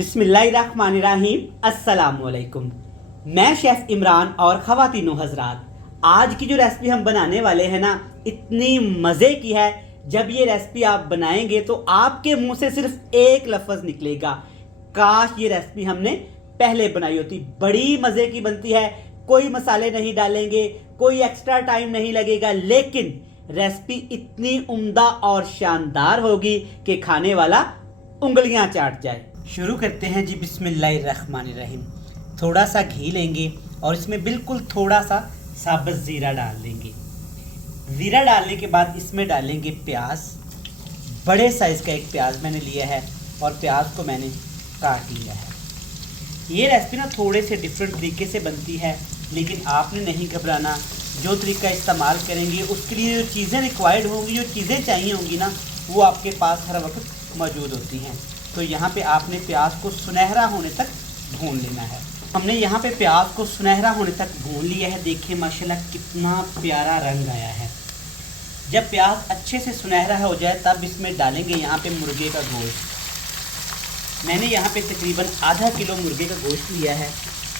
बिस्मिल्लाहिर्रहमानिर्रहीम, अस्सलामुअलैकुम। मैं शेफ़ इमरान और ख़वातीनो हज़रात, आज की जो रेसिपी हम बनाने वाले हैं ना, इतनी मज़े की है। जब ये रेसिपी आप बनाएंगे तो आपके मुंह से सिर्फ एक लफ्ज़ निकलेगा, काश ये रेसिपी हमने पहले बनाई होती। बड़ी मज़े की बनती है, कोई मसाले नहीं डालेंगे, कोई एक्स्ट्रा टाइम नहीं लगेगा, लेकिन रेसिपी इतनी उम्दा और शानदार होगी कि खाने वाला उंगलियां चाट जाए। शुरू करते हैं जी, बिस्मिल्लाहिर्रहमानिर्रहीम। थोड़ा सा घी लेंगे और इसमें बिल्कुल थोड़ा सा साबुत ज़ीरा डाल देंगे। ज़ीरा डालने के बाद इसमें डालेंगे प्याज। बड़े साइज़ का एक प्याज मैंने लिया है और प्याज को मैंने काट लिया है। ये रेसिपी ना थोड़े से डिफरेंट तरीके से बनती है, लेकिन आपने नहीं घबराना। जो तरीका इस्तेमाल करेंगे उसके लिए जो चीज़ें रिक्वायर्ड होंगी, जो चीज़ें चाहिए होंगी ना, वो आपके पास हर वक्त मौजूद होती हैं। तो यहाँ पे आपने प्याज को सुनहरा होने तक भून लेना है। हमने यहाँ पे प्याज को सुनहरा होने तक भून लिया है। देखिए माशाल्लाह कितना प्यारा रंग आया है। जब प्याज अच्छे से सुनहरा हो जाए तब इसमें डालेंगे यहाँ पे मुर्गे का गोश्त। मैंने यहाँ पे तकरीबन आधा किलो मुर्गे का गोश्त लिया है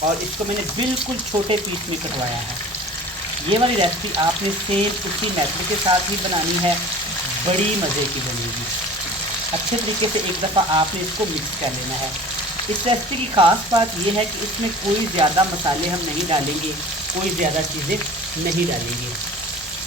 और इसको मैंने बिल्कुल छोटे पीस में कटवाया है। ये वाली रेसिपी आपने सेम उसी मेथड के साथ ही बनानी है, बड़ी मज़े की बनेगी। अच्छे तरीके से एक दफ़ा आपने इसको मिक्स कर लेना है। इस रेसिपी की ख़ास बात यह है कि इसमें कोई ज़्यादा मसाले हम नहीं डालेंगे, कोई ज़्यादा चीज़ें नहीं डालेंगे।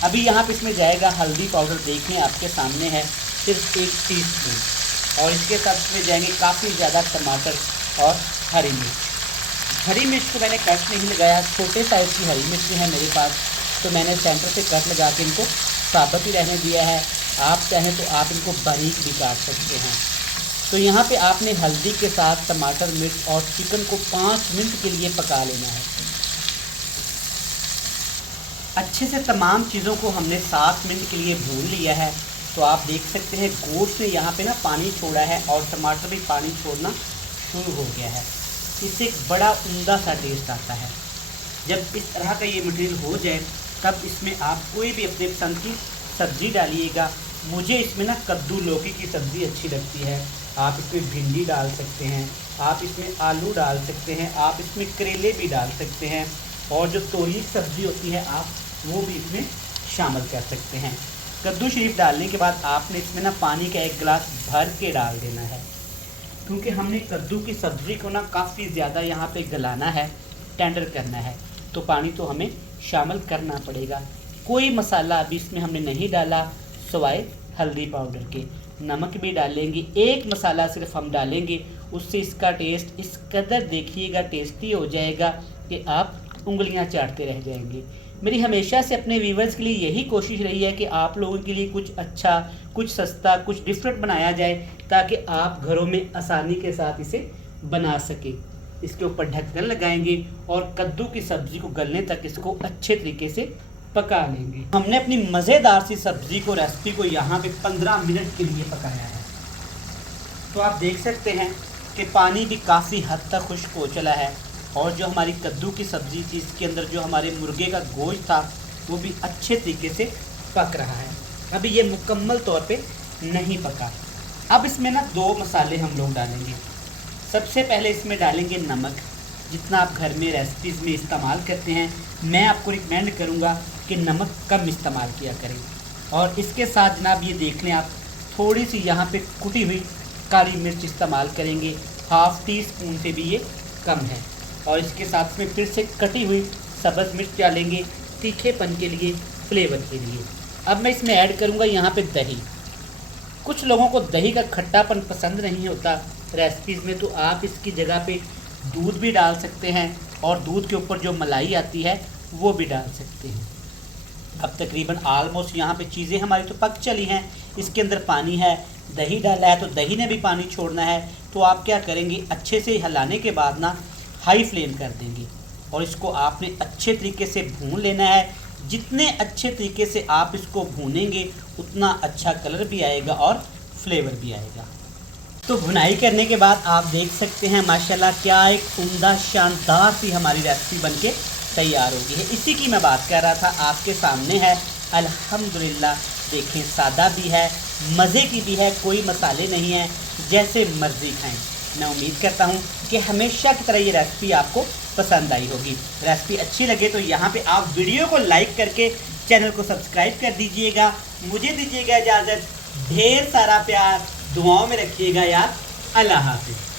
अभी यहाँ पे इसमें जाएगा हल्दी पाउडर, देखें आपके सामने है, सिर्फ 1 टीस्पून। और इसके साथ इसमें जाएंगे काफ़ी ज़्यादा टमाटर और हरी मिर्च। हरी मिर्च को मैंने कट नहीं लगाया, छोटे साइज़ की हरी मिर्च है मेरे पास, तो मैंने सेंटर से कट लगा के इनको साबुत ही रहने दिया है। आप चाहें तो आप इनको बारीक भी काट सकते हैं। तो यहाँ पे आपने हल्दी के साथ टमाटर, मिर्च और चिकन को 5 मिनट के लिए पका लेना है। अच्छे से तमाम चीज़ों को हमने 7 मिनट के लिए भून लिया है। तो आप देख सकते हैं गोश्त ने यहाँ पे ना पानी छोड़ा है और टमाटर भी पानी छोड़ना शुरू हो गया है। इससे एक बड़ा उम्दा सा टेस्ट आता है। जब इस तरह का ये मटेरियल हो जाए तब इसमें आप कोई भी अपने पसंद की सब्ज़ी डालिएगा। मुझे इसमें ना कद्दू लौकी की सब्ज़ी अच्छी लगती है। आप इसमें भिंडी डाल सकते हैं, आप इसमें आलू डाल सकते हैं, आप इसमें करेले भी डाल सकते हैं, और जो तोरी सब्ज़ी होती है आप वो भी इसमें शामिल कर सकते हैं। कद्दू शरीफ डालने के बाद आपने इसमें ना पानी का 1 गिलास भर के डाल देना है, क्योंकि हमने कद्दू की सब्ज़ी को ना काफ़ी ज़्यादा यहाँ पे गलाना है, टेंडर करना है, तो पानी तो हमें शामिल करना पड़ेगा। कोई मसाला अभी इसमें हमने नहीं डाला सिवाय हल्दी पाउडर के। नमक भी डालेंगे, एक मसाला सिर्फ हम डालेंगे, उससे इसका टेस्ट इस कदर देखिएगा टेस्टी हो जाएगा कि आप उंगलियां चाटते रह जाएंगे। मेरी हमेशा से अपने व्यूवर्स के लिए यही कोशिश रही है कि आप लोगों के लिए कुछ अच्छा, कुछ सस्ता, कुछ डिफरेंट बनाया जाए, ताकि आप घरों में आसानी के साथ इसे बना सकें। इसके ऊपर ढक्कन लगाएंगे और कद्दू की सब्ज़ी को गलने तक इसको अच्छे तरीके से पका लेंगे। हमने अपनी मज़ेदार सी सब्ज़ी को, रेसिपी को यहाँ पे 15 मिनट के लिए पकाया है। तो आप देख सकते हैं कि पानी भी काफ़ी हद तक खुश्क हो चला है और जो हमारी कद्दू की सब्ज़ी थी इसके अंदर जो हमारे मुर्गे का गोश्त था वो भी अच्छे तरीके से पक रहा है। अभी ये मुकम्मल तौर पे नहीं पका। अब इसमें ना 2 मसाले हम लोग डालेंगे। सबसे पहले इसमें डालेंगे नमक, जितना आप घर में रेसिपीज़ में इस्तेमाल करते हैं। मैं आपको रिकमेंड करूँगा कि नमक कम इस्तेमाल किया करें। और इसके साथ जनाब ये देख लें आप, थोड़ी सी यहाँ पे कुटी हुई काली मिर्च इस्तेमाल करेंगे, ½ टीस्पून से भी ये कम है। और इसके साथ में फिर से कटी हुई सब्ज़ मिर्च डालेंगे तीखेपन के लिए, फ्लेवर के लिए। अब मैं इसमें ऐड करूँगा यहाँ पे दही। कुछ लोगों को दही का खट्टापन पसंद नहीं होता रेसिपीज़ में, तो आप इसकी जगह पे दूध भी डाल सकते हैं और दूध के ऊपर जो मलाई आती है वो भी डाल सकते हैं। अब तकरीबन ऑलमोस्ट यहाँ पे चीज़ें हमारी तो पक चली हैं। इसके अंदर पानी है, दही डाला है तो दही ने भी पानी छोड़ना है। तो आप क्या करेंगे, अच्छे से हिलाने के बाद ना हाई फ्लेम कर देंगे और इसको आपने अच्छे तरीके से भून लेना है। जितने अच्छे तरीके से आप इसको भूनेंगे उतना अच्छा कलर भी आएगा और फ्लेवर भी आएगा। तो भुनाई करने के बाद आप देख सकते हैं माशाल्लाह क्या एक उम्दा शानदार सी हमारी रेसिपी बनके तैयार होगी है। इसी की मैं बात कर रहा था, आपके सामने है अल्हम्दुलिल्लाह। देखें सादा भी है, मज़े की भी है, कोई मसाले नहीं है, जैसे मर्ज़ी खाएं। मैं उम्मीद करता हूँ कि हमेशा की तरह ये रेसिपी आपको पसंद आई होगी। रेसिपी अच्छी लगे तो यहाँ पे आप वीडियो को लाइक करके चैनल को सब्सक्राइब कर दीजिएगा। मुझे दीजिएगा इजाज़त। ढेर सारा प्यार, दुआओं में रखिएगा यार। अल्लाह हाफिज़।